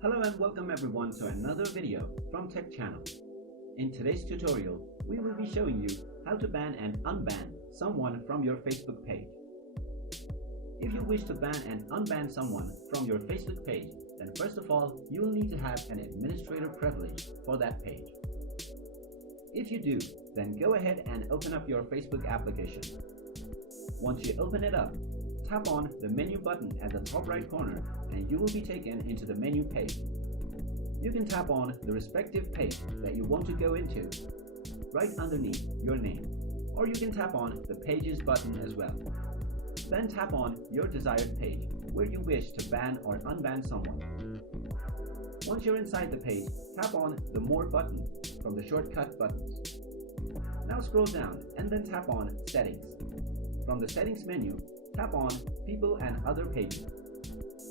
Hello and welcome everyone to another video from Tech Channel. In today's tutorial, we will be showing you how to ban and unban someone from your Facebook page. If you wish to ban and unban someone from your Facebook page, then first of all, you will need to have an administrator privilege for that page. If you do, then go ahead and open up your Facebook application. Once you open it up, tap on the menu button at the top right corner and you will be taken into the menu page. You can tap on the respective page that you want to go into right underneath your name, or you can tap on the Pages button as well. Then tap on your desired page where you wish to ban or unban someone. Once you're inside the page, tap on the More button from the shortcut buttons. Now scroll down and then tap on Settings. From the Settings menu, tap on People and Other Pages.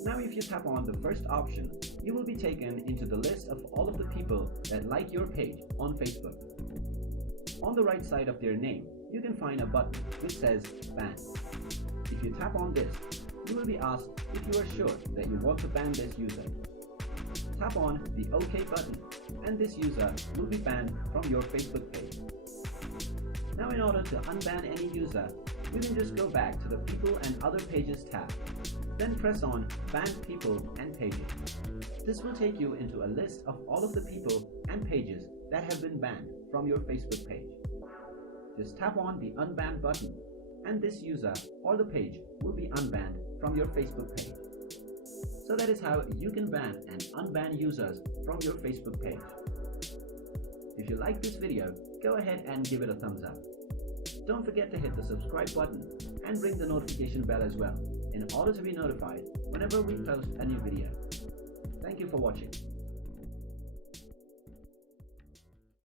Now if you tap on the first option, you will be taken into the list of all of the people that like your page on Facebook. On the right side of their name, you can find a button which says Ban. If you tap on this, you will be asked if you are sure that you want to ban this user. Tap on the OK button and this user will be banned from your Facebook page. Now in order to unban any user, you can just go back to the People and Other Pages tab. Then press on Banned People and Pages. This will take you into a list of all of the people and pages that have been banned from your Facebook page. Just tap on the Unban button and this user or the page will be unbanned from your Facebook page. So that is how you can ban and unban users from your Facebook page. If you like this video, go ahead and give it a thumbs up. Don't forget to hit the subscribe button and ring the notification bell as well in order to be notified whenever we post a new video. Thank you for watching.